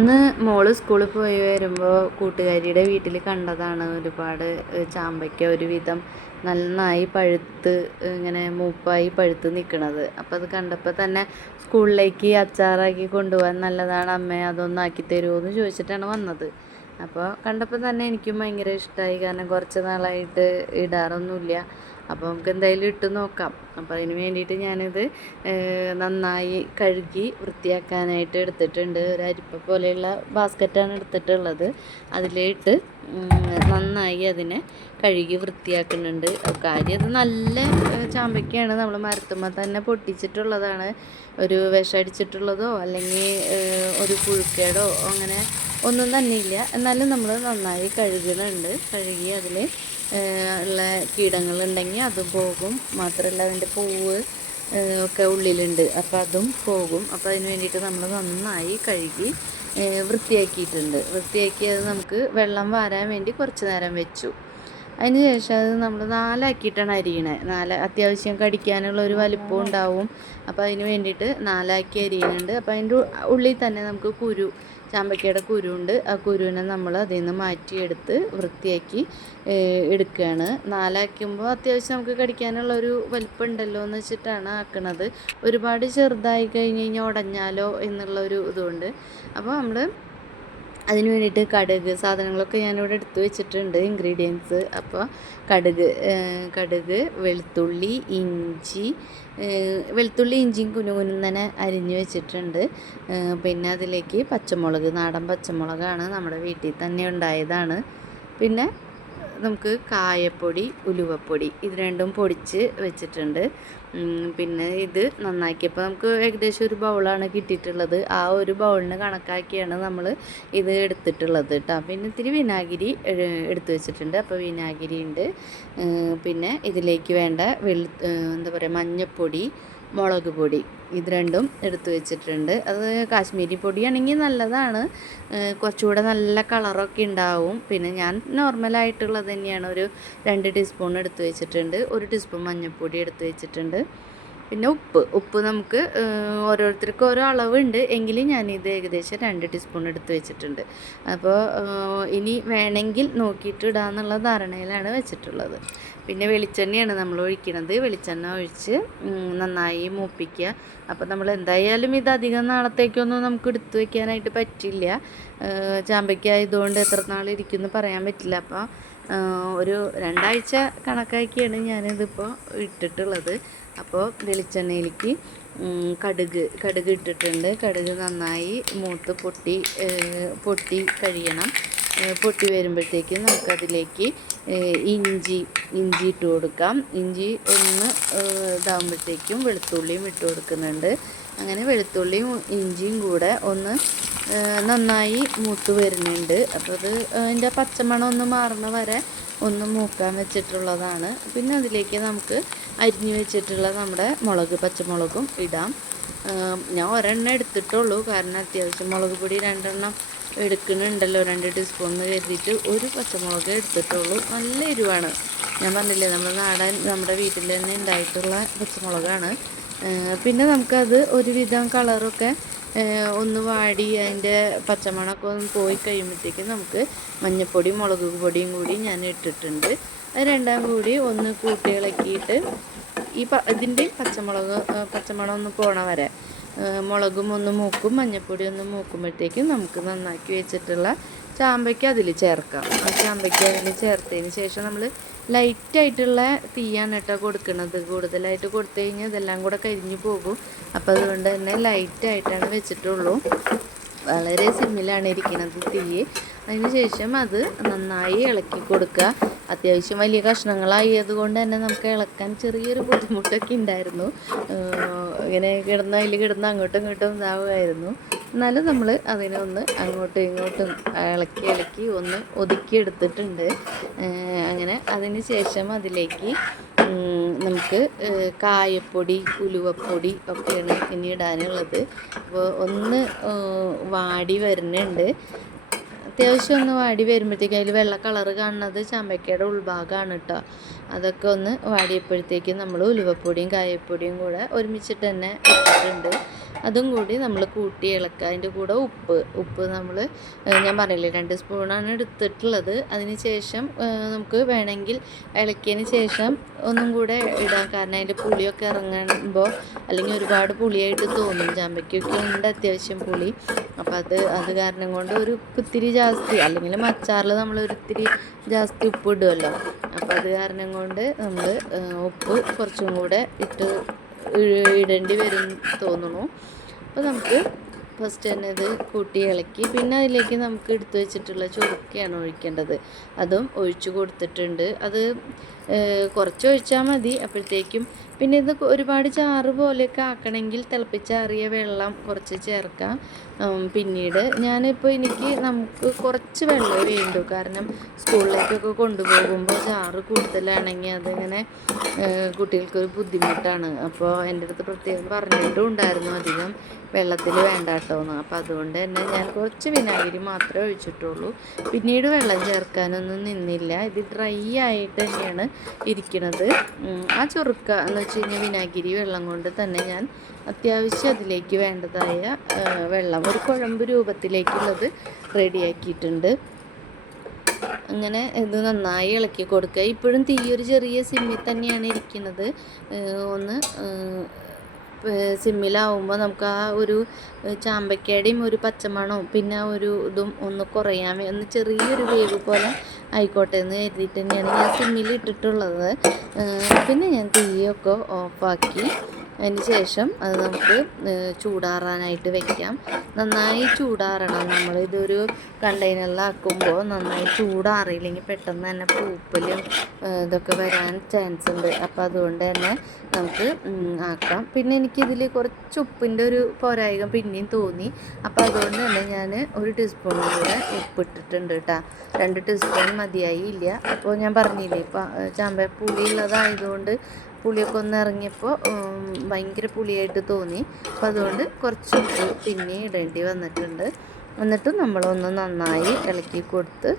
ഇന്ന് മോള് സ്കൂളിൽ പോയി വരുമ്പോൾ കൂട്ടുകാരിയുടെ വീട്ടിൽ കണ്ടതാണ് ഒരുപാട് ചാമ്പയ്ക്ക ഒരുവിധം നന്നായി പഴുത്ത് ഇങ്ങനെ മൂപ്പായി പഴുത്ത് നിൽക്കുന്നത്. അപ്പോൾ അത് കണ്ടപ്പോൾ തന്നെ സ്കൂളിലേക്ക് അച്ചാറാക്കി കൊണ്ടുപോകാൻ നല്ലതാണ് അമ്മേ, അതൊന്നും ആക്കി തരുമോ എന്ന് ചോദിച്ചിട്ടാണ് വന്നത്. അപ്പോൾ കണ്ടപ്പോൾ തന്നെ എനിക്കും ഭയങ്കര ഇഷ്ടമായി, കാരണം കുറച്ച് നാളായിട്ട് ഇടാറൊന്നുമില്ല. അപ്പോൾ നമുക്ക് എന്തായാലും ഇട്ട് നോക്കാം. അപ്പോൾ അതിന് വേണ്ടിയിട്ട് ഞാനിത് നന്നായി കഴുകി വൃത്തിയാക്കാനായിട്ട് എടുത്തിട്ടുണ്ട്. ഒരു അരിപ്പ പോലെയുള്ള ബാസ്ക്കറ്റാണ് എടുത്തിട്ടുള്ളത്. അതിലിട്ട് നന്നായി അതിനെ കഴുകി വൃത്തിയാക്കുന്നുണ്ട്. കാര്യം അത് നല്ല ചാമ്പയ്ക്കയാണ്, നമ്മൾ മരത്തുമ്പോൾ തന്നെ പൊട്ടിച്ചിട്ടുള്ളതാണ്. ഒരു വിഷമടിച്ചിട്ടുള്ളതോ അല്ലെങ്കിൽ ഒരു പുഴുക്കേടോ അങ്ങനെ ഒന്നും തന്നെ ഇല്ല. എന്നാലും നമ്മൾ നന്നായി കഴുകുന്നുണ്ട്. കഴുകി അതിൽ ഉള്ള കീടങ്ങളുണ്ടെങ്കിൽ അതും പോകും. മാത്രമല്ല അതിൻ്റെ പൂവ് ഒക്കെ ഉള്ളിലുണ്ട്, അപ്പോൾ അതും പോകും. അപ്പോൾ അതിന് വേണ്ടിയിട്ട് നമ്മൾ നന്നായി കഴുകി വൃത്തിയാക്കിയിട്ടുണ്ട്. വൃത്തിയാക്കിയത് നമുക്ക് വെള്ളം വാരാൻ വേണ്ടി കുറച്ച് നേരം വെച്ചു. അതിന് ശേഷം അത് നമ്മൾ നാലാക്കിയിട്ടാണ് അരിയണേ. അത്യാവശ്യം കടിക്കാനുള്ള ഒരു വലിപ്പം ഉണ്ടാവും. അപ്പോൾ അതിന് വേണ്ടിയിട്ട് നാലാക്കി അരിയുന്നുണ്ട്. അപ്പോൾ അതിൻ്റെ ഉള്ളിൽ തന്നെ നമുക്ക് ചാമ്പയ്ക്കയുടെ കുരുണ്ട്. ആ കുരുവിനെ നമ്മൾ അതിൽ നിന്ന് മാറ്റിയെടുത്ത് വൃത്തിയാക്കി എടുക്കുകയാണ്. നാലാക്കുമ്പോൾ അത്യാവശ്യം നമുക്ക് കടിക്കാനുള്ള ഒരു വലിപ്പം ഉണ്ടല്ലോ എന്ന് വെച്ചിട്ടാണ് ആക്കണത്. ഒരുപാട് ചെറുതായി കഴിഞ്ഞ് കഴിഞ്ഞാൽ ഉടഞ്ഞാലോ എന്നുള്ളൊരു ഇതുകൊണ്ട്. അപ്പോൾ നമ്മൾ അതിന് വേണ്ടിയിട്ട് കടുക് സാധനങ്ങളൊക്കെ ഞാനിവിടെ എടുത്ത് വെച്ചിട്ടുണ്ട്, ഇൻഗ്രീഡിയൻസ്. അപ്പോൾ കടുക്, വെളുത്തുള്ളി, ഇഞ്ചിയും കുനുകുനുന്നെ അരിഞ്ഞ് വെച്ചിട്ടുണ്ട്. പിന്നെ അതിലേക്ക് പച്ചമുളക്, നാടൻ പച്ചമുളകാണ്, നമ്മുടെ വീട്ടിൽ തന്നെ ഉണ്ടായതാണ്. പിന്നെ നമുക്ക് കായപ്പൊടി, ഉലുവപ്പൊടി ഇത് രണ്ടും പൊടിച്ച് വെച്ചിട്ടുണ്ട്. പിന്നെ ഇത് നന്നാക്കിയപ്പോൾ നമുക്ക് ഏകദേശം ഒരു ബൗളാണ് കിട്ടിയിട്ടുള്ളത്. ആ ഒരു ബൗളിന് കണക്കാക്കിയാണ് നമ്മൾ ഇത് എടുത്തിട്ടുള്ളത് കേട്ടോ. പിന്നെ ഇത്തിരി വിനാഗിരി എടുത്ത് വെച്ചിട്ടുണ്ട്. അപ്പോൾ വിനാഗിരി ഉണ്ട്. പിന്നെ ഇതിലേക്ക് വേണ്ട എന്താ പറയുക, മഞ്ഞൾപ്പൊടി, മുളക് പൊടി ഇത് രണ്ടും എടുത്ത് വെച്ചിട്ടുണ്ട്. അത് കാശ്മീരി പൊടിയാണെങ്കിൽ നല്ലതാണ്, കുറച്ചുകൂടെ നല്ല കളറൊക്കെ ഉണ്ടാവും. പിന്നെ ഞാൻ നോർമലായിട്ടുള്ളത് തന്നെയാണ്, ഒരു 2 ടീസ്പൂൺ എടുത്ത് വെച്ചിട്ടുണ്ട്. 1 ടീസ്പൂൺ മഞ്ഞൾപ്പൊടി എടുത്ത് വെച്ചിട്ടുണ്ട്. പിന്നെ ഉപ്പ് നമുക്ക് ഓരോരുത്തർക്കും ഓരോ അളവുണ്ട്, എങ്കിലും ഞാനിത് ഏകദേശം 2 ടീസ്പൂൺ എടുത്ത് വെച്ചിട്ടുണ്ട്. അപ്പോൾ ഇനി വേണമെങ്കിൽ നോക്കിയിട്ട് ഇടാമെന്നുള്ള ധാരണയിലാണ് വെച്ചിട്ടുള്ളത്. പിന്നെ വെളിച്ചെണ്ണയാണ് നമ്മൾ ഒഴിക്കുന്നത്. വെളിച്ചെണ്ണ ഒഴിച്ച് നന്നായി മൂപ്പിക്കുക. അപ്പോൾ നമ്മൾ എന്തായാലും ഇത് അധികം നാളത്തേക്കൊന്നും നമുക്ക് എടുത്തു വയ്ക്കാനായിട്ട് പറ്റില്ല. ചാമ്പയ്ക്ക ആയതുകൊണ്ട് എത്ര നാളിരിക്കുമെന്ന് പറയാൻ പറ്റില്ല. അപ്പോൾ ഒരു 2 ആഴ്ച കണക്കാക്കിയാണ് ഞാനിതിപ്പോൾ ഇട്ടിട്ടുള്ളത്. അപ്പോൾ വെളിച്ചെണ്ണയിലേക്ക് കടുക് ഇട്ടിട്ടുണ്ട്. കടുക് നന്നായി മൂത്ത് പൊട്ടി കഴിയണം. പൊട്ടി വരുമ്പോഴത്തേക്കും നമുക്കതിലേക്ക് ഇഞ്ചി ഇട്ട് കൊടുക്കാം. ഇഞ്ചി ഒന്ന് ഇതാകുമ്പോഴത്തേക്കും വെളുത്തുള്ളിയും ഇട്ട് കൊടുക്കുന്നുണ്ട്. അങ്ങനെ വെളുത്തുള്ളിയും ഇഞ്ചിയും കൂടെ ഒന്ന് നന്നായി മൂത്ത് വരുന്നുണ്ട്. അപ്പോൾ അത് അതിൻ്റെ പച്ചമണം ഒന്ന് മാറുന്ന വരെ ഒന്ന് മൂക്കാൻ വെച്ചിട്ടുള്ളതാണ്. പിന്നെ അതിലേക്ക് നമുക്ക് അരിഞ്ഞു വെച്ചിട്ടുള്ള നമ്മുടെ പച്ചമുളകും ഇടാം. ഞാൻ ഒരെണ്ണം എടുത്തിട്ടുള്ളൂ, കാരണം അത്യാവശ്യം മുളക് പൊടി 2 എണ്ണം എടുക്കുന്നുണ്ടല്ലോ, 2 ടീസ്പൂൺ എന്ന് കരുതിയിട്ട് ഒരു പച്ചമുളക് എടുത്തിട്ടുള്ളൂ. നല്ല എരിവാണ്. ഞാൻ പറഞ്ഞില്ലേ, നമ്മുടെ വീട്ടിൽ തന്നെ ഉണ്ടായിട്ടുള്ള പച്ചമുളകാണ്. പിന്നെ നമുക്കത് ഒരുവിധം കളറൊക്കെ ഒന്ന് വാടി അതിൻ്റെ പച്ചമണമൊക്കെ ഒന്ന് പോയി കഴിയുമ്പോഴത്തേക്കും നമുക്ക് മഞ്ഞൾപ്പൊടി, മുളക് പൊടിയും കൂടി ഞാൻ ഇട്ടിട്ടുണ്ട്. അത് രണ്ടാം കൂടി ഒന്ന് കൂട്ടി ഇളക്കിയിട്ട് ഇതിൻ്റെ പച്ചമണം ഒന്ന് പോണ വരെ മുളകും ഒന്ന് മൂക്കും, മഞ്ഞൾപ്പൊടി ഒന്ന് മൂക്കുമ്പോഴത്തേക്കും നമുക്ക് നന്നാക്കി വെച്ചിട്ടുള്ള ചാമ്പയ്ക്ക അതിൽ ചേർക്കാം. ആ ചാമ്പയ്ക്ക അതിൽ ചേർത്തതിന് ശേഷം നമ്മൾ ലൈറ്റായിട്ടുള്ള തീയാണ് കേട്ടോ കൊടുക്കുന്നത്. കൂടുതലായിട്ട് കൊടുത്തു കഴിഞ്ഞാൽ ഇതെല്ലാം കൂടെ കരിഞ്ഞു പോകും. അപ്പോൾ അതുകൊണ്ട് തന്നെ ലൈറ്റായിട്ടാണ് വെച്ചിട്ടുള്ളൂ. വളരെ സിമ്മിലാണ് ഇരിക്കുന്നത് തീ. അതിന് ശേഷം അത് നന്നായി ഇളക്കി കൊടുക്കുക. അത്യാവശ്യം വലിയ കഷ്ണങ്ങളായത് കൊണ്ട് തന്നെ നമുക്ക് ഇളക്കാൻ ചെറിയൊരു ബുദ്ധിമുട്ടൊക്കെ ഉണ്ടായിരുന്നു. ഇങ്ങനെ അതിൽ കിടന്ന് അങ്ങോട്ടും ഇങ്ങോട്ടും ഇതാവുമായിരുന്നു. എന്നാലും നമ്മൾ അതിനൊന്ന് അങ്ങോട്ടും ഇങ്ങോട്ടും ഇളക്കി ഒന്ന് ഒതുക്കിയെടുത്തിട്ടുണ്ട്. അങ്ങനെ അതിന് ശേഷം അതിലേക്ക് നമുക്ക് കായപ്പൊടി, ഉലുവപ്പൊടി ഒക്കെയാണ് ഇനി ഇടാനുള്ളത്. അപ്പോൾ ഒന്ന് വാടി വരുന്നുണ്ട്. അത്യാവശ്യം ഒന്ന് വാടി വരുമ്പോഴത്തേക്കും അതിൽ വെള്ള കളറ് കാണുന്നത് ചാമ്പയ്ക്കയുടെ ഉൾഭാഗമാണ് കേട്ടോ. അതൊക്കെ ഒന്ന് വാടിയപ്പോഴത്തേക്കും നമ്മൾ ഉലുവപ്പൊടിയും കായപ്പൊടിയും കൂടെ ഒരുമിച്ചിട്ട് തന്നെ ഇട്ടിട്ടുണ്ട്. അതും കൂടി നമ്മൾ കൂട്ടി ഇളക്കുക. അതിൻ്റെ കൂടെ ഉപ്പ് നമ്മൾ ഞാൻ പറഞ്ഞില്ലേ 2 സ്പൂണാണ് എടുത്തിട്ടുള്ളത്. അതിന് ശേഷം നമുക്ക് വേണമെങ്കിൽ ഇളക്കിയതിന് ശേഷം ഒന്നും കൂടെ ഇടാം. കാരണം അതിൻ്റെ പുളിയൊക്കെ ഇറങ്ങുമ്പോൾ അല്ലെങ്കിൽ ഒരുപാട് പുളിയായിട്ട് തോന്നും. ചാമ്പയ്ക്കൊക്കെ ഉണ്ട് അത്യാവശ്യം പുളി. അപ്പോൾ അത് കാരണം കൊണ്ട് ഒരു ഇത്തിരി ജാസ്തി, അല്ലെങ്കിൽ അച്ചാറിൽ നമ്മൾ ഒരിത്തിരി ജാസ്തി ഉപ്പ് ഇടുമല്ലോ. അപ്പോൾ അത് കാരണം കൊണ്ട് നമ്മൾ ഉപ്പ് കുറച്ചും കൂടെ ഇടേണ്ടി വരും തോന്നുന്നു. അപ്പോൾ നമുക്ക് ഫസ്റ്റ് തന്നെ ഇത് കൂട്ടി ഇളക്കി പിന്നെ അതിലേക്ക് നമുക്ക് എടുത്തു വെച്ചിട്ടുള്ള ചൊറുക്കയാണ് ഒഴിക്കേണ്ടത്. അതും ഒഴിച്ചു കൊടുത്തിട്ടുണ്ട്. അത് കുറച്ച് ഒഴിച്ചാൽ മതി അപ്പോഴത്തേക്കും. പിന്നെ ഇത് ഒരുപാട് ചാറ് പോലെയൊക്കെ ആക്കണമെങ്കിൽ തിളപ്പിച്ചാറിയ വെള്ളം കുറച്ച് ചേർക്കാം. പിന്നീട് നമുക്ക് കുറച്ച് വെള്ളമേ വേണ്ടൂ. കാരണം സ്കൂളിലേക്കൊക്കെ കൊണ്ടുപോകുമ്പോൾ ചാറ് കൂടുതലാണെങ്കിൽ അതിങ്ങനെ കുട്ടികൾക്കൊരു ബുദ്ധിമുട്ടാണ്. അപ്പോൾ എൻ്റെ അടുത്ത് പ്രത്യേകം പറഞ്ഞിട്ടും ഉണ്ടായിരുന്നു അധികം വെള്ളത്തിൽ വേണ്ട കേട്ടോ എന്ന്. അപ്പോൾ അതുകൊണ്ട് തന്നെ ഞാൻ കുറച്ച് വിനാഗിരി മാത്രമേ ഒഴിച്ചിട്ടുള്ളൂ. പിന്നീട് വെള്ളം ചേർക്കാനൊന്നും നിന്നില്ല. ഇത് ഡ്രൈ ആയിട്ട് തന്നെയാണ് ഇരിക്കുന്നത്. ആ ചൊറുക്ക എന്ന് വെച്ച് കഴിഞ്ഞാൽ വിനാഗിരി വെള്ളം കൊണ്ട് തന്നെ ഞാൻ അത്യാവശ്യം അതിലേക്ക് വേണ്ടതായ വെള്ളം ഒരു കുഴമ്പ് രൂപത്തിലേക്കുള്ളത് റെഡിയാക്കിയിട്ടുണ്ട്. അങ്ങനെ ഇത് നന്നായി ഇളക്കി കൊടുക്കുക. ഇപ്പോഴും തീ ഒരു ചെറിയ സിമ്മിൽ തന്നെയാണ് ഇരിക്കുന്നത്. ഒന്ന് സിമ്മിലാവുമ്പോൾ നമുക്ക് ആ ഒരു ചാമ്പയ്ക്കയുടെയും ഒരു പച്ചമണവും പിന്നെ ഒരു ഇതും ഒന്ന് കുറയാൻ ഒന്ന് ചെറിയൊരു വേവ് പോലെ ആയിക്കോട്ടെ എന്ന് കരുതിയിട്ട് തന്നെയാണ് ഞാൻ സിമ്മിൽ ഇട്ടിട്ടുള്ളത്. പിന്നെ ഞാൻ തീയൊക്കെ ഓഫാക്കി അതിന് ശേഷം അത് നമുക്ക് ചൂടാറാനായിട്ട് വെക്കാം. നന്നായി ചൂടാറണം. നമ്മളിതൊരു കണ്ടെയ്നറിലാക്കുമ്പോൾ നന്നായി ചൂടാറിയില്ലെങ്കിൽ പെട്ടെന്ന് തന്നെ പൂപ്പലും ഇതൊക്കെ വരാൻ ചാൻസ് ഉണ്ട്. അപ്പോൾ അതുകൊണ്ട് തന്നെ നമുക്ക് ആക്കാം. പിന്നെ എനിക്കിതിൽ കുറച്ച് ഉപ്പിൻ്റെ ഒരു പോരായികം പിന്നെയും തോന്നി. അപ്പോൾ അതുകൊണ്ട് തന്നെ ഞാൻ 1 ടീസ്പൂൺ കൂടെ ഉപ്പിട്ടിട്ടുണ്ട് കേട്ടോ. 2 ടീസ്പൂൺ മതിയായില്ല. അപ്പോൾ ഞാൻ പറഞ്ഞില്ലേ ഇപ്പം ചാമ്പപ്പുളി ഉള്ളതായതുകൊണ്ട് പുളിയൊക്കെ ഒന്ന് ഇറങ്ങിയപ്പോൾ ഭയങ്കര പുളിയായിട്ട് തോന്നി. അപ്പോൾ അതുകൊണ്ട് കുറച്ച് ഉപ്പ് പിന്നെ ഇടേണ്ടി വന്നിട്ടുണ്ട്. എന്നിട്ട് നമ്മളൊന്ന് നന്നായി ഇളക്കി കൊടുത്ത്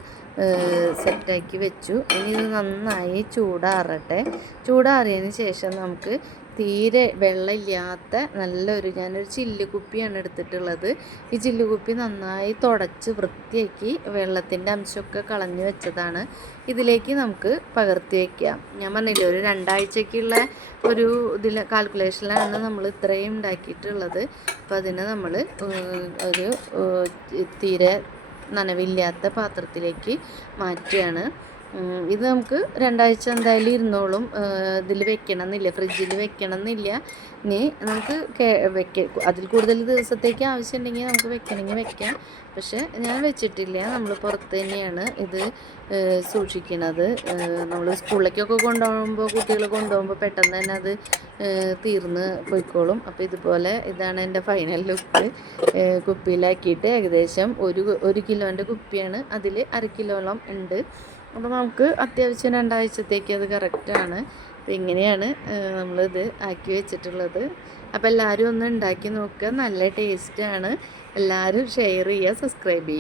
സെറ്റാക്കി വെച്ചു. ഇനി ഇത് നന്നായി ചൂടാറട്ടെ. ചൂടാറിയതിന് ശേഷം നമുക്ക് തീരെ വെള്ളമില്ലാത്ത ഞാനൊരു ചില്ലുകുപ്പിയാണ് എടുത്തിട്ടുള്ളത്. ഈ ചില്ലുകുപ്പി നന്നായി തുടച്ച് വൃത്തിയാക്കി വെള്ളത്തിൻ്റെ അംശമൊക്കെ കളഞ്ഞു വെച്ചതാണ്. ഇതിലേക്ക് നമുക്ക് പകർത്തി വയ്ക്കാം. ഞാൻ പറഞ്ഞില്ലേ ഒരു 2 ആഴ്ചക്കുള്ള ഒരു കാൽക്കുലേഷനിലാണ് നമ്മൾ ഇത്രയും ഉണ്ടാക്കിയിട്ടുള്ളത്. അപ്പോൾ അതിന് നമ്മൾ ഒരു തീരെ നനവില്ലാത്ത പാത്രത്തിലേക്ക് മാറ്റുകയാണ്. ഇത് നമുക്ക് 2 ആഴ്ച എന്തായാലും ഇരുന്നോളും. ഇതിൽ വെക്കണമെന്നില്ല, ഫ്രിഡ്ജിൽ വെക്കണമെന്നില്ല. ഇനി നമുക്ക് അതിൽ കൂടുതൽ ദിവസത്തേക്ക് ആവശ്യമുണ്ടെങ്കിൽ നമുക്ക് വെക്കണമെങ്കിൽ വെക്കാം. പക്ഷെ ഞാൻ വെച്ചിട്ടില്ല. നമ്മൾ പുറത്ത് തന്നെയാണ് ഇത് സൂക്ഷിക്കുന്നത്. നമ്മൾ സ്കൂളിലേക്കൊക്കെ കുട്ടികൾ കൊണ്ടുപോകുമ്പോൾ പെട്ടെന്ന് തന്നെ അത് തീർന്ന് പോയിക്കോളും. അപ്പോൾ ഇതാണ് എൻ്റെ ഫൈനൽ ലുക്ക്. കുപ്പിയിലാക്കിയിട്ട് ഏകദേശം 1 കിലോൻ്റെ കുപ്പിയാണ്. അതിൽ 1/2 കിലോളം ഉണ്ട്. അപ്പോൾ നമുക്ക് അത്യാവശ്യം 2 ആഴ്ചത്തേക്ക് അത് കറക്റ്റാണ്. അപ്പോൾ ഇങ്ങനെയാണ് നമ്മളിത് ആക്കി വെച്ചിട്ടുള്ളത്. അപ്പോൾ എല്ലാവരും ഒന്ന് ഉണ്ടാക്കി നോക്കുക. നല്ല ടേസ്റ്റാണ്. എല്ലാവരും ഷെയർ ചെയ്യുക, സബ്സ്ക്രൈബ് ചെയ്യുക.